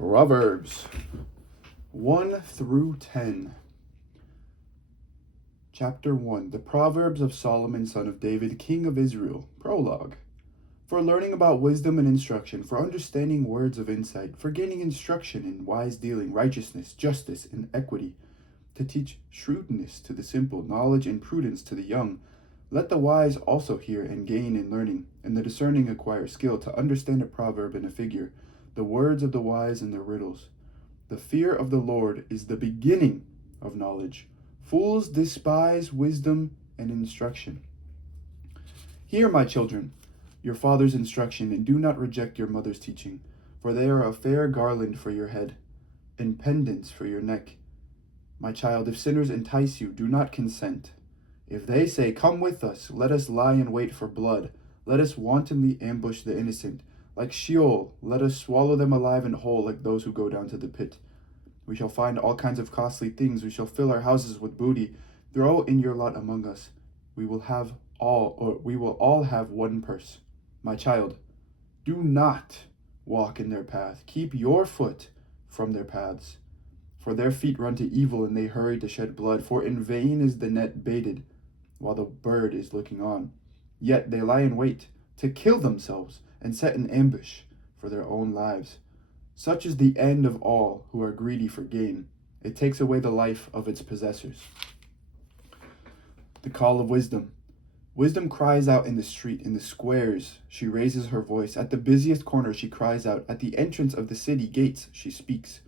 Proverbs 1 through 10. Chapter 1. The Proverbs of Solomon, son of David, king of Israel. Prologue. For learning about wisdom and instruction, for understanding words of insight, for gaining instruction in wise dealing, righteousness, justice, and equity, to teach shrewdness to the simple, knowledge and prudence to the young. Let the wise also hear and gain in learning, and the discerning acquire skill to understand a proverb and a figure, the words of the wise and their riddles. The fear of the Lord is the beginning of knowledge. Fools despise wisdom and instruction. Hear, my children, your father's instruction, and do not reject your mother's teaching, for they are a fair garland for your head, and pendants for your neck. My child, if sinners entice you, do not consent. If they say, "Come with us, let us lie in wait for blood, let us wantonly ambush the innocent. Like Sheol, let us swallow them alive and whole, like those who go down to the pit. We shall find all kinds of costly things. We shall fill our houses with booty. Throw in your lot among us. We will all have one purse. My child, do not walk in their path. Keep your foot from their paths. For their feet run to evil, and they hurry to shed blood. For in vain is the net baited, while the bird is looking on. Yet they lie in wait to kill themselves, and set an ambush for their own lives. Such is the end of all who are greedy for gain. It takes away the life of its possessors. The call of wisdom. Wisdom cries out in the street, in the squares she raises her voice. At the busiest corner she cries out. At the entrance of the city gates she speaks.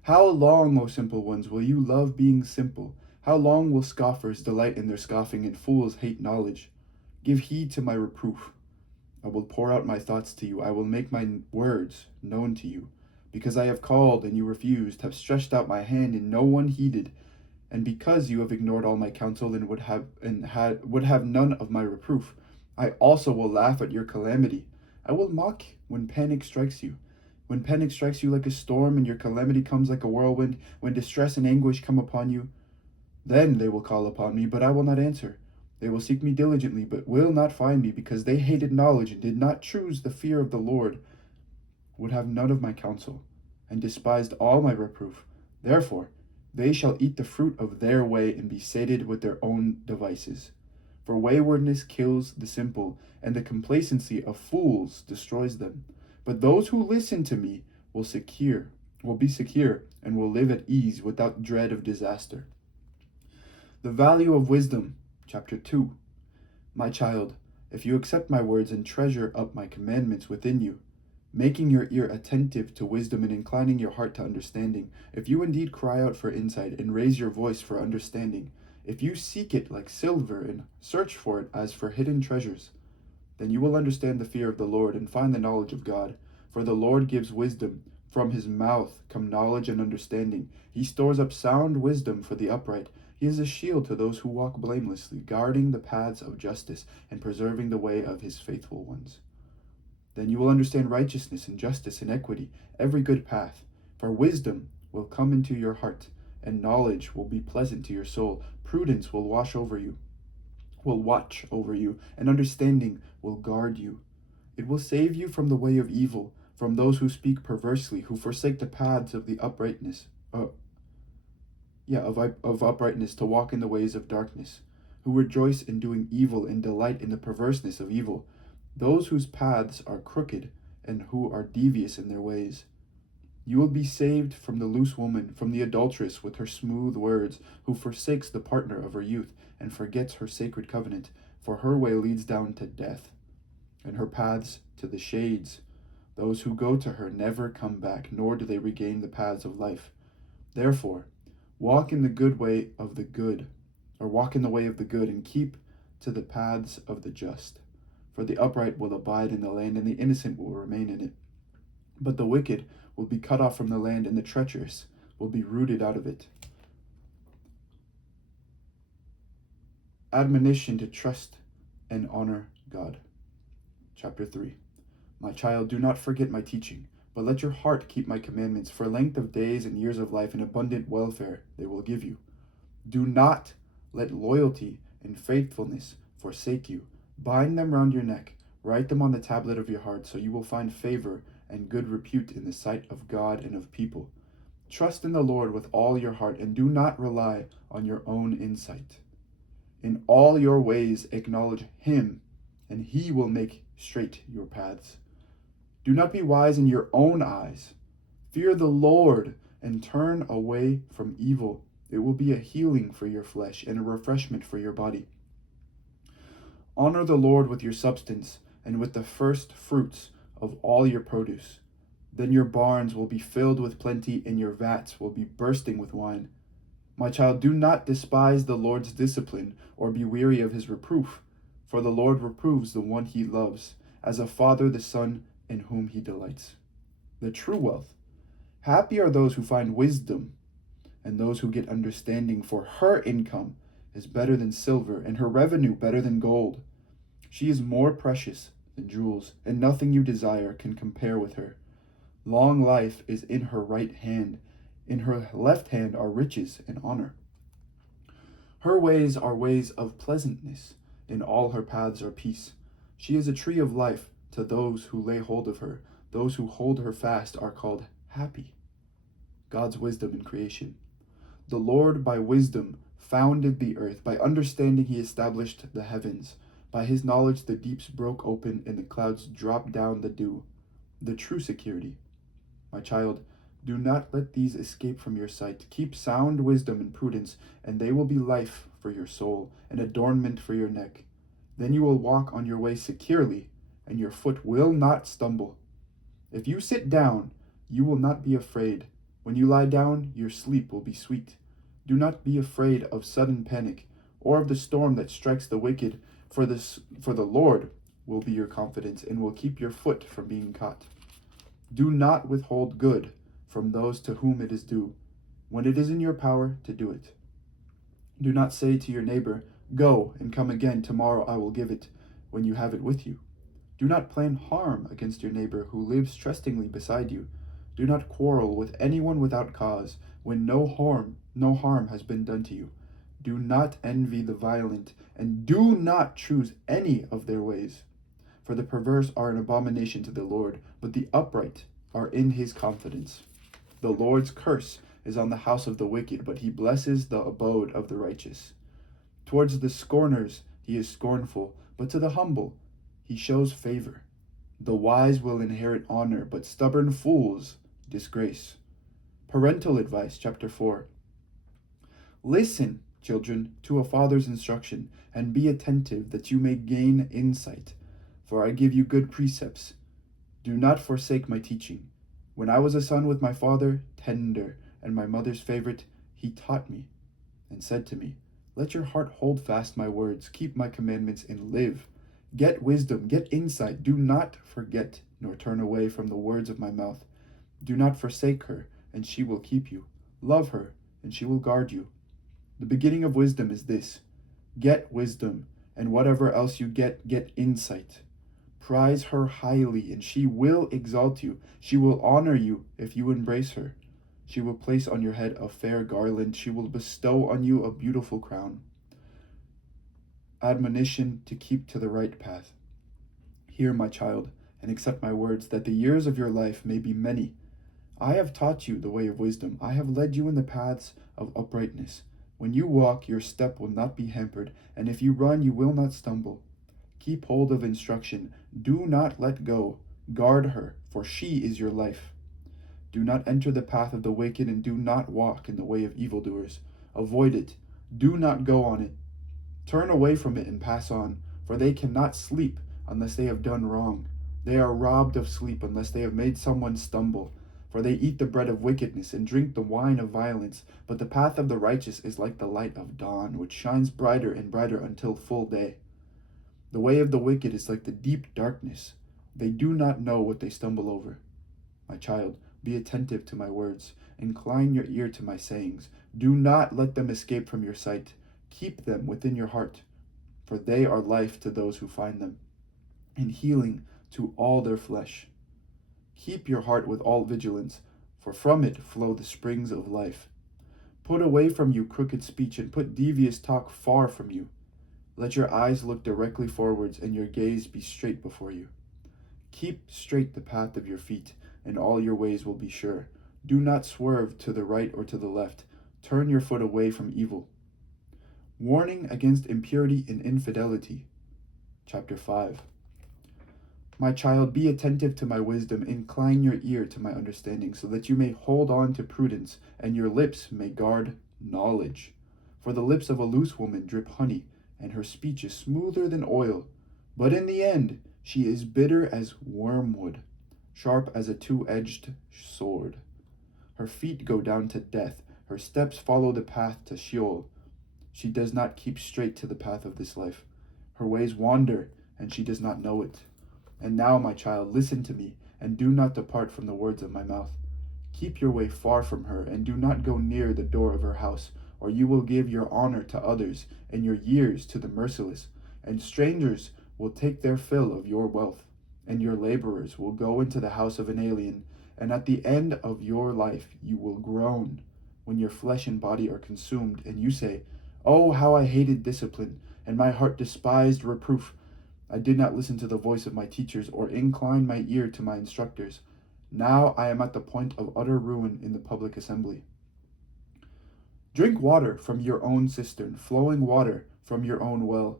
How long, O simple ones, will you love being simple? How long will scoffers delight in their scoffing, and fools hate knowledge? Give heed to my reproof. I will pour out my thoughts to you. I will make my words known to you. Because I have called and you refused, have stretched out my hand and no one heeded, and because you have ignored all my counsel and would have none of my reproof, I also will laugh at your calamity. I will mock when panic strikes you. When panic strikes you like a storm and your calamity comes like a whirlwind, when distress and anguish come upon you, then they will call upon me, but I will not answer. They will seek me diligently, but will not find me, because they hated knowledge and did not choose the fear of the Lord, would have none of my counsel, and despised all my reproof. Therefore, they shall eat the fruit of their way and be sated with their own devices. For waywardness kills the simple, and the complacency of fools destroys them. But those who listen to me will be secure, and will live at ease without dread of disaster. The value of wisdom. Chapter 2. My child, if you accept my words and treasure up my commandments within you, making your ear attentive to wisdom and inclining your heart to understanding, if you indeed cry out for insight and raise your voice for understanding, if you seek it like silver and search for it as for hidden treasures, then you will understand the fear of the Lord and find the knowledge of God. For the Lord gives wisdom. From his mouth come knowledge and understanding. He stores up sound wisdom for the upright. He is a shield to those who walk blamelessly, guarding the paths of justice and preserving the way of his faithful ones. Then you will understand righteousness and justice and equity, every good path. For wisdom will come into your heart, and knowledge will be pleasant to your soul. Prudence will watch over you, and understanding will guard you. It will save you from the way of evil, from those who speak perversely, who forsake the paths of the uprightness. Of uprightness, to walk in the ways of darkness, who rejoice in doing evil and delight in the perverseness of evil, those whose paths are crooked and who are devious in their ways. You will be saved from the loose woman, from the adulteress with her smooth words, who forsakes the partner of her youth and forgets her sacred covenant, for her way leads down to death, and her paths to the shades. Those who go to her never come back, nor do they regain the paths of life. Therefore, walk in the way of the good, and keep to the paths of the just. For the upright will abide in the land, and the innocent will remain in it. But the wicked will be cut off from the land, and the treacherous will be rooted out of it. Admonition to trust and honor God. Chapter 3. My child, do not forget my teaching, but let your heart keep my commandments, for length of days and years of life and abundant welfare they will give you. Do not let loyalty and faithfulness forsake you. Bind them round your neck, write them on the tablet of your heart, so you will find favor and good repute in the sight of God and of people. Trust in the Lord with all your heart, and do not rely on your own insight. In all your ways acknowledge him, and he will make straight your paths. Do not be wise in your own eyes. Fear the Lord and turn away from evil. It will be a healing for your flesh and a refreshment for your body. Honor the Lord with your substance and with the first fruits of all your produce. Then your barns will be filled with plenty, and your vats will be bursting with wine. My child, do not despise the Lord's discipline, or be weary of his reproof. For the Lord reproves the one he loves, as a father the son in whom he delights. The true wealth. Happy are those who find wisdom, and those who get understanding, for her income is better than silver, and her revenue better than gold. She is more precious than jewels, and nothing you desire can compare with her. Long life is in her right hand. In her left hand are riches and honor. Her ways are ways of pleasantness. In all her paths are peace. She is a tree of life to those who lay hold of her. Those who hold her fast are called happy. God's wisdom in creation. The Lord by wisdom founded the earth. By understanding he established the heavens. By his knowledge the deeps broke open, and the clouds dropped down the dew. The true security. My child, do not let these escape from your sight. Keep sound wisdom and prudence, and they will be life for your soul, and adornment for your neck. Then you will walk on your way securely, and your foot will not stumble. If you sit down, you will not be afraid. When you lie down, your sleep will be sweet. Do not be afraid of sudden panic, or of the storm that strikes the wicked, for the Lord will be your confidence, and will keep your foot from being caught. Do not withhold good from those to whom it is due, when it is in your power to do it. Do not say to your neighbor, "Go and come again, tomorrow I will give it," when you have it with you. Do not plan harm against your neighbor who lives trustingly beside you. Do not quarrel with anyone without cause, when no harm has been done to you. Do not envy the violent, and do not choose any of their ways. For the perverse are an abomination to the Lord, but the upright are in his confidence. The Lord's curse is on the house of the wicked, but he blesses the abode of the righteous. Towards the scorners he is scornful, but to the humble he shows favor. The wise will inherit honor, but stubborn fools disgrace. Parental advice, chapter 4. Listen, children, to a father's instruction, and be attentive that you may gain insight. For I give you good precepts. Do not forsake my teaching. When I was a son with my father, tender, and my mother's favorite, he taught me, and said to me, "Let your heart hold fast my words, keep my commandments, and live. Get wisdom, get insight. Do not forget, nor turn away from the words of my mouth. Do not forsake her, and she will keep you. Love her, and she will guard you. The beginning of wisdom is this: get wisdom, and whatever else you get insight. Prize her highly, and she will exalt you. She will honor you if you embrace her. She will place on your head a fair garland. She will bestow on you a beautiful crown." Admonition to keep to the right path. Hear, my child, and accept my words, that the years of your life may be many. I have taught you the way of wisdom. I have led you in the paths of uprightness. When you walk, your step will not be hampered, and if you run, you will not stumble. Keep hold of instruction. Do not let go. Guard her, for she is your life. Do not enter the path of the wicked, and do not walk in the way of evildoers. Avoid it. Do not go on it. Turn away from it and pass on, for they cannot sleep unless they have done wrong. They are robbed of sleep unless they have made someone stumble. For they eat the bread of wickedness and drink the wine of violence. But the path of the righteous is like the light of dawn, which shines brighter and brighter until full day. The way of the wicked is like the deep darkness. They do not know what they stumble over. My child, be attentive to my words. Incline your ear to my sayings. Do not let them escape from your sight. Keep them within your heart, for they are life to those who find them, and healing to all their flesh. Keep your heart with all vigilance, for from it flow the springs of life. Put away from you crooked speech, and put devious talk far from you. Let your eyes look directly forwards, and your gaze be straight before you. Keep straight the path of your feet, and all your ways will be sure. Do not swerve to the right or to the left. Turn your foot away from evil. Warning against impurity and infidelity. Chapter 5. My child, be attentive to my wisdom, incline your ear to my understanding, so that you may hold on to prudence, and your lips may guard knowledge. For the lips of a loose woman drip honey, and her speech is smoother than oil. But in the end, she is bitter as wormwood, sharp as a two-edged sword. Her feet go down to death, her steps follow the path to Sheol. She does not keep straight to the path of this life. Her ways wander, and she does not know it. And now, my child, listen to me, and do not depart from the words of my mouth. Keep your way far from her, and do not go near the door of her house, or you will give your honor to others, and your years to the merciless. And strangers will take their fill of your wealth, and your laborers will go into the house of an alien, and at the end of your life you will groan, when your flesh and body are consumed, and you say, "Oh, how I hated discipline, and my heart despised reproof. I did not listen to the voice of my teachers, or incline my ear to my instructors. Now I am at the point of utter ruin in the public assembly." Drink water from your own cistern, flowing water from your own well.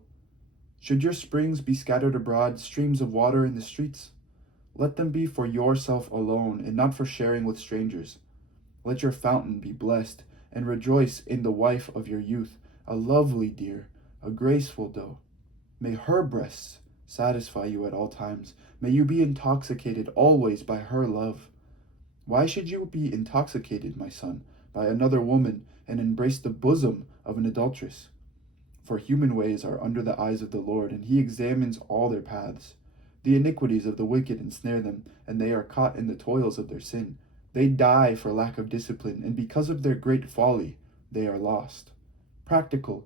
Should your springs be scattered abroad, streams of water in the streets? Let them be for yourself alone, and not for sharing with strangers. Let your fountain be blessed, and rejoice in the wife of your youth, a lovely deer, a graceful doe. May her breasts satisfy you at all times. May you be intoxicated always by her love. Why should you be intoxicated, my son, by another woman, and embrace the bosom of an adulteress? For human ways are under the eyes of the Lord, and he examines all their paths. The iniquities of the wicked ensnare them, and they are caught in the toils of their sin. They die for lack of discipline, and because of their great folly, they are lost. Practical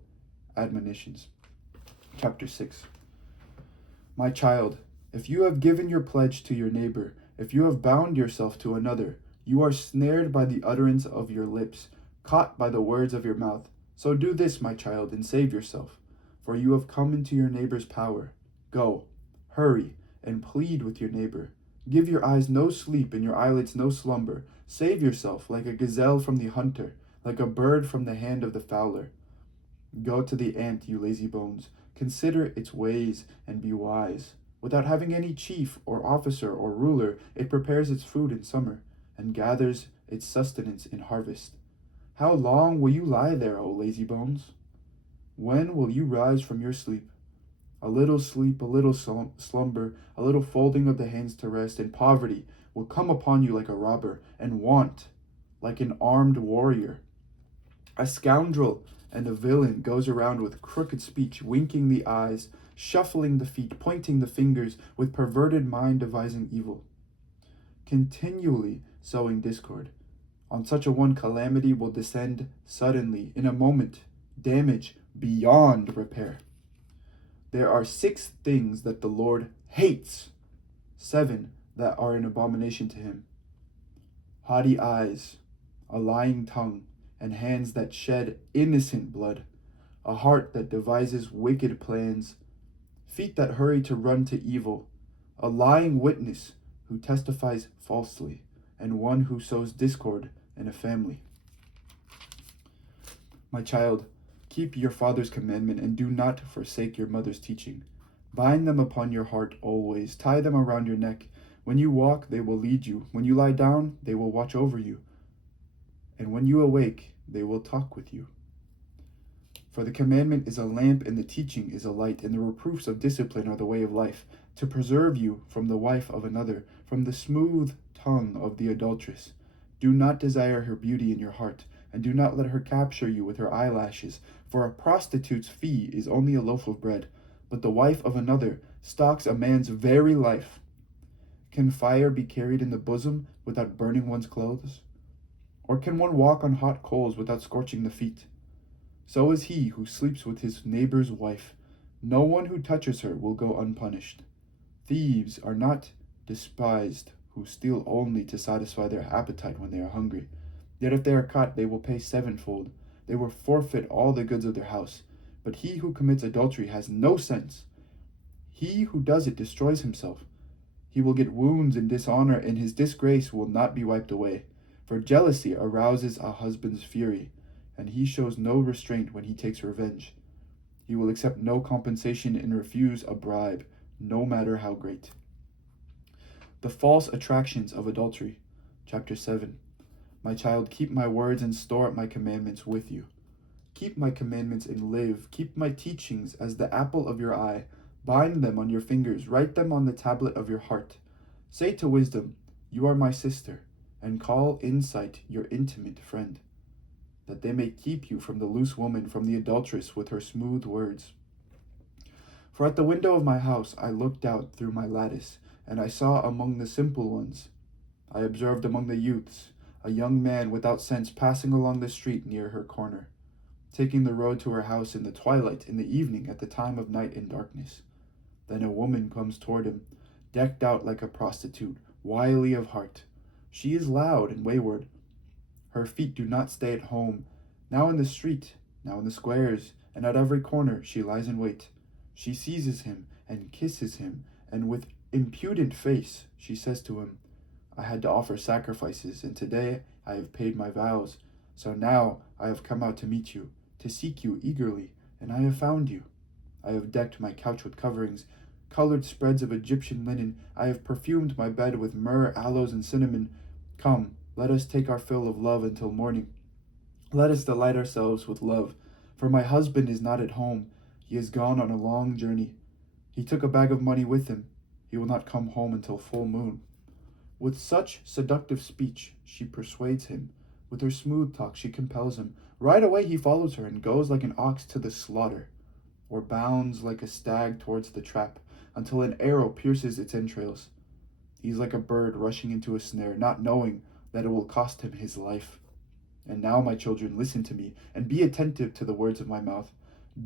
admonitions. Chapter 6. My child, if you have given your pledge to your neighbor, if you have bound yourself to another, you are snared by the utterance of your lips, caught by the words of your mouth. So do this, my child, and save yourself, for you have come into your neighbor's power. Go, hurry, and plead with your neighbor. Give your eyes no sleep and your eyelids no slumber. Save yourself like a gazelle from the hunter, like a bird from the hand of the fowler. Go to the ant, you lazy bones. Consider its ways and be wise. Without having any chief or officer or ruler, it prepares its food in summer and gathers its sustenance in harvest. How long will you lie there, O lazy bones? When will you rise from your sleep? A little sleep, a little slumber, a little folding of the hands to rest, and poverty will come upon you like a robber, and want like an armed warrior. A scoundrel and a villain goes around with crooked speech, winking the eyes, shuffling the feet, pointing the fingers, with perverted mind devising evil, continually sowing discord. On such a one calamity will descend suddenly, in a moment, damage beyond repair. There are 6 things that the Lord hates, 7 that are an abomination to him: haughty eyes, a lying tongue, and hands that shed innocent blood, a heart that devises wicked plans, feet that hurry to run to evil, a lying witness who testifies falsely, and one who sows discord in a family. My child, keep your father's commandment, and do not forsake your mother's teaching. Bind them upon your heart always. Tie them around your neck. When you walk, they will lead you. When you lie down, they will watch over you. And when you awake, they will talk with you. For the commandment is a lamp, and the teaching is a light, and the reproofs of discipline are the way of life, to preserve you from the wife of another, from the smooth tongue of the adulteress. Do not desire her beauty in your heart, and do not let her capture you with her eyelashes, for a prostitute's fee is only a loaf of bread, but the wife of another stalks a man's very life. Can fire be carried in the bosom without burning one's clothes? Or can one walk on hot coals without scorching the feet? So is he who sleeps with his neighbor's wife. No one who touches her will go unpunished. Thieves are not despised who steal only to satisfy their appetite when they are hungry. Yet if they are caught, they will pay 7-fold. They will forfeit all the goods of their house. But he who commits adultery has no sense. He who does it destroys himself. He will get wounds and dishonor, and his disgrace will not be wiped away. For jealousy arouses a husband's fury, and he shows no restraint when he takes revenge. He will accept no compensation and refuse a bribe, no matter how great. The false attractions of adultery. Chapter 7. My child, keep my words and store up my commandments with you. Keep my commandments and live. Keep my teachings as the apple of your eye. Bind them on your fingers. Write them on the tablet of your heart. Say to wisdom, you are my sister, and call insight your intimate friend, that they may keep you from the loose woman, from the adulteress with her smooth words. For at the window of my house I looked out through my lattice, and I saw among the simple ones, I observed among the youths, a young man without sense passing along the street near her corner, taking the road to her house in the twilight, in the evening, at the time of night and darkness. Then a woman comes toward him, decked out like a prostitute, wily of heart. She is loud and wayward. Her feet do not stay at home. Now in the street, now in the squares, and at every corner she lies in wait. She seizes him and kisses him, and with impudent face she says to him, I had to offer sacrifices, and today I have paid my vows. So now I have come out to meet you, to seek you eagerly, and I have found you. I have decked my couch with coverings, colored spreads of Egyptian linen. I have perfumed my bed with myrrh, aloes, and cinnamon. Come, let us take our fill of love until morning. Let us delight ourselves with love. For my husband is not at home. He has gone on a long journey. He took a bag of money with him. He will not come home until full moon. With such seductive speech, she persuades him. With her smooth talk, she compels him. Right away he follows her and goes like an ox to the slaughter, or bounds like a stag towards the trap, until an arrow pierces its entrails. He is like a bird rushing into a snare, not knowing that it will cost him his life. And now, my children, listen to me, and be attentive to the words of my mouth.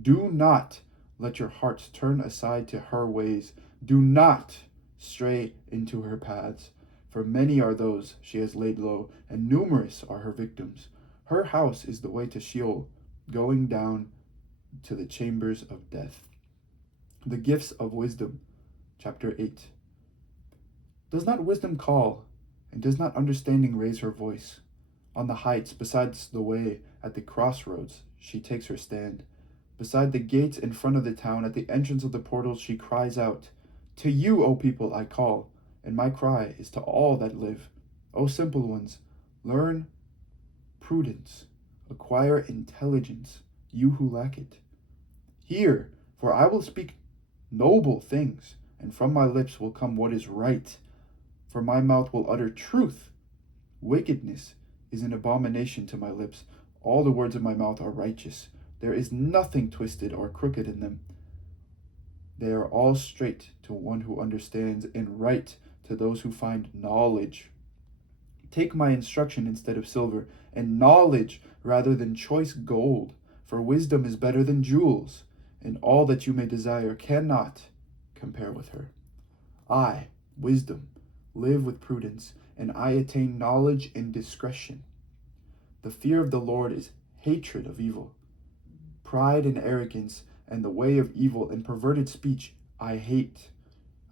Do not let your hearts turn aside to her ways. Do not stray into her paths. For many are those she has laid low, and numerous are her victims. Her house is the way to Sheol, going down to the chambers of death. The gifts of wisdom. Chapter 8. Does not wisdom call, and does not understanding raise her voice? On the heights, besides the way, at the crossroads, she takes her stand. Beside the gates in front of the town, at the entrance of the portals, she cries out, To you, O people, I call, and my cry is to all that live. O simple ones, learn prudence, acquire intelligence, you who lack it. Hear, for I will speak noble things, and from my lips will come what is right. For my mouth will utter truth. Wickedness is an abomination to my lips. All the words of my mouth are righteous. There is nothing twisted or crooked in them. They are all straight to one who understands, and right to those who find knowledge. Take my instruction instead of silver, and knowledge rather than choice gold. For wisdom is better than jewels, and all that you may desire cannot compare with her. I, wisdom, live with prudence, and I attain knowledge and discretion. The fear of the Lord is hatred of evil. Pride and arrogance, and the way of evil and perverted speech, I hate.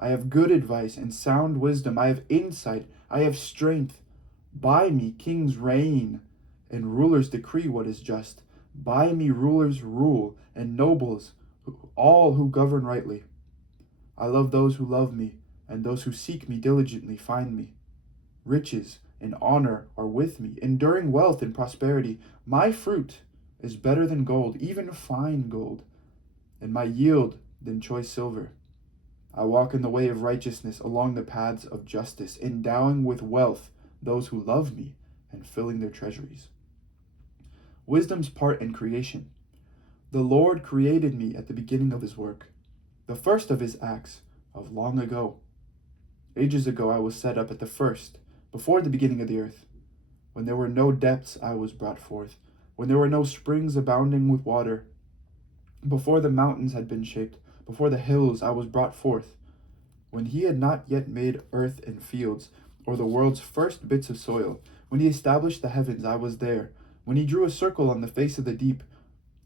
I have good advice and sound wisdom. I have insight. I have strength. By me kings reign, and rulers decree what is just. By me rulers rule, and nobles, all who govern rightly. I love those who love me, and those who seek me diligently find me. Riches and honor are with me, enduring wealth and prosperity. My fruit is better than gold, even fine gold, and my yield than choice silver. I walk in the way of righteousness along the paths of justice, endowing with wealth those who love me and filling their treasuries. Wisdom's part in creation. The Lord created me at the beginning of his work, the first of his acts of long ago. Ages ago I was set up at the first, before the beginning of the earth. When there were no depths I was brought forth, when there were no springs abounding with water. Before the mountains had been shaped, before the hills I was brought forth. When he had not yet made earth and fields, or the world's first bits of soil, when he established the heavens, I was there. When he drew a circle on the face of the deep,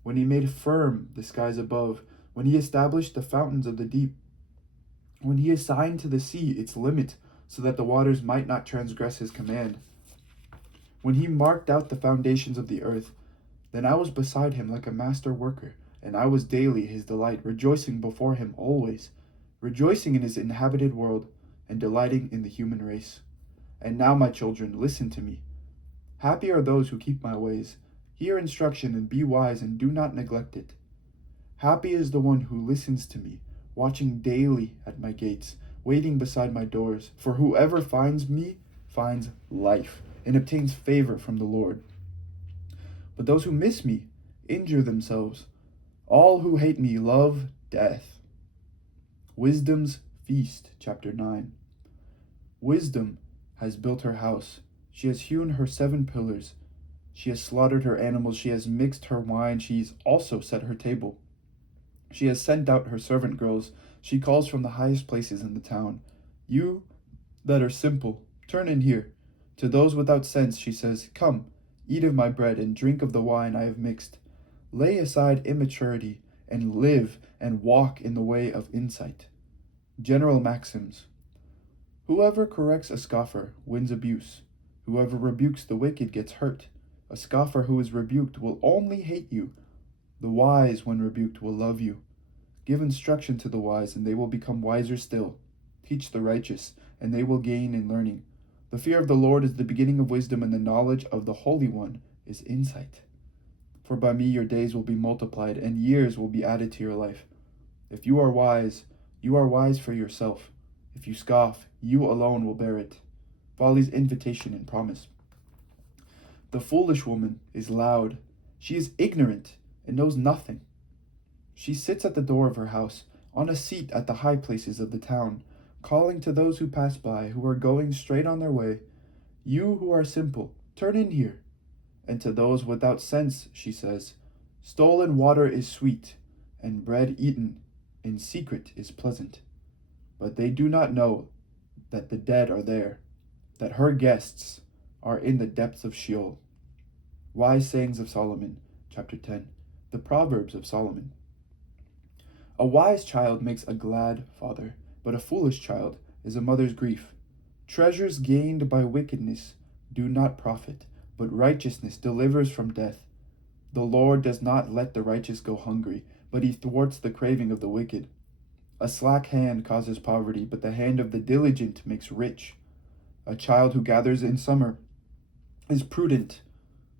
when he made firm the skies above, when he established the fountains of the deep, when he assigned to the sea its limit, so that the waters might not transgress his command. When he marked out the foundations of the earth, then I was beside him like a master worker, and I was daily his delight, rejoicing before him always, rejoicing in his inhabited world, and delighting in the human race. And now, my children, listen to me. Happy are those who keep my ways. Hear instruction and be wise, and do not neglect it. Happy is the one who listens to me, watching daily at my gates, waiting beside my doors. For whoever finds me finds life, and obtains favor from the Lord. But those who miss me injure themselves. All who hate me love death. Wisdom's Feast, chapter 9. Wisdom has built her house. She has hewn her 7 pillars. She has slaughtered her animals. She has mixed her wine. She's also set her table. She has sent out her servant girls. She calls from the highest places in the town. You that are simple, turn in here. To those without sense she says, Come, eat of my bread and drink of the wine I have mixed. Lay aside immaturity and live and walk in the way of insight. General maxims. Whoever corrects a scoffer wins abuse. Whoever rebukes the wicked gets hurt. A scoffer who is rebuked will only hate you. The wise, when rebuked, will love you. Give instruction to the wise, and they will become wiser still. Teach the righteous, and they will gain in learning. The fear of the Lord is the beginning of wisdom, and the knowledge of the Holy One is insight. For by me your days will be multiplied, and years will be added to your life. If you are wise for yourself. If you scoff, you alone will bear it. Folly's invitation and promise. The foolish woman is loud. She is ignorant and knows nothing. She sits at the door of her house, on a seat at the high places of the town, calling to those who pass by, who are going straight on their way, You who are simple, turn in here. And to those without sense, she says, Stolen water is sweet, and bread eaten in secret is pleasant. But they do not know that the dead are there, that her guests are in the depths of Sheol. Wise sayings of Solomon, chapter 10. The Proverbs of Solomon. A wise child makes a glad father, but a foolish child is a mother's grief. Treasures gained by wickedness do not profit, but righteousness delivers from death. The Lord does not let the righteous go hungry, but he thwarts the craving of the wicked. A slack hand causes poverty, but the hand of the diligent makes rich. A child who gathers in summer is prudent,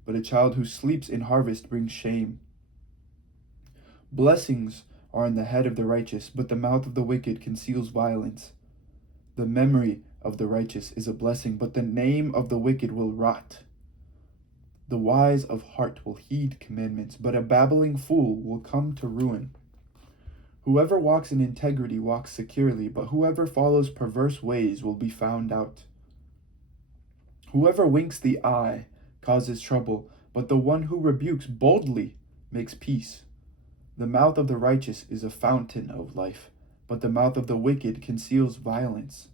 but a child who sleeps in harvest brings shame. Blessings are in the head of the righteous, but the mouth of the wicked conceals violence. The memory of the righteous is a blessing, but the name of the wicked will rot. The wise of heart will heed commandments, but a babbling fool will come to ruin. Whoever walks in integrity walks securely, but whoever follows perverse ways will be found out. Whoever winks the eye causes trouble, but the one who rebukes boldly makes peace. The mouth of the righteous is a fountain of life, but the mouth of the wicked conceals violence.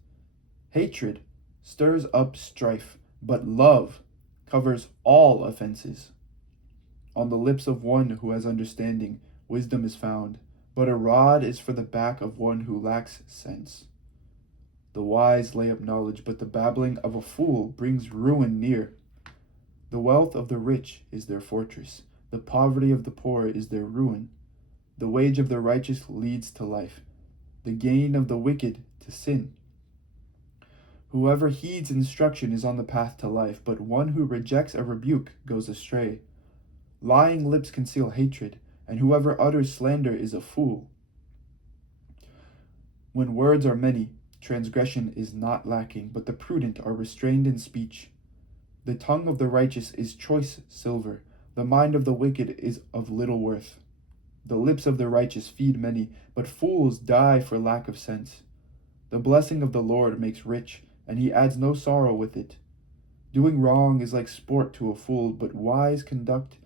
Hatred stirs up strife, but love covers all offenses. On the lips of one who has understanding, wisdom is found, but a rod is for the back of one who lacks sense. The wise lay up knowledge, but the babbling of a fool brings ruin near. The wealth of the rich is their fortress. The poverty of the poor is their ruin. The wage of the righteous leads to life, the gain of the wicked to sin. Whoever heeds instruction is on the path to life, but one who rejects a rebuke goes astray. Lying lips conceal hatred, and whoever utters slander is a fool. When words are many, transgression is not lacking, but the prudent are restrained in speech. The tongue of the righteous is choice silver, the mind of the wicked is of little worth. The lips of the righteous feed many, but fools die for lack of sense. The blessing of the Lord makes rich, and he adds no sorrow with it. Doing wrong is like sport to a fool, but wise conduct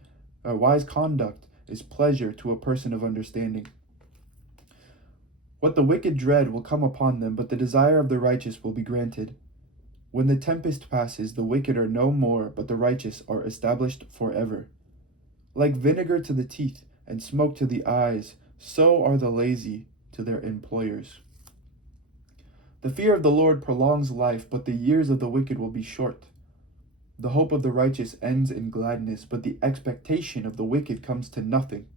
is pleasure to a person of understanding. What the wicked dread will come upon them, but the desire of the righteous will be granted. When the tempest passes, the wicked are no more, but the righteous are established forever. Like vinegar to the teeth and smoke to the eyes, so are the lazy to their employers. The fear of the Lord prolongs life, but the years of the wicked will be short. The hope of the righteous ends in gladness, but the expectation of the wicked comes to nothing.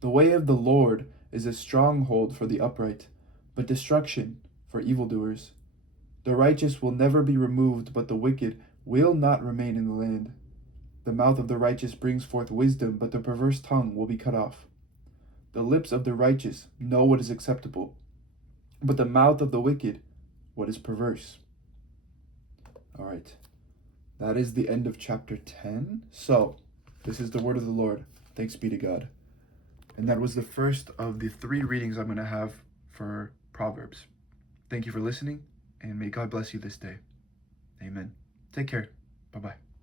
The way of the Lord is a stronghold for the upright, but destruction for evildoers. The righteous will never be removed, but the wicked will not remain in the land. The mouth of the righteous brings forth wisdom, but the perverse tongue will be cut off. The lips of the righteous know what is acceptable, but the mouth of the wicked what is perverse. All right, that is the end of chapter 10. So, this is the word of the Lord. Thanks be to God. And that was the first of the 3 readings I'm going to have for Proverbs. Thank you for listening, and may God bless you this day. Amen. Take care. Bye-bye.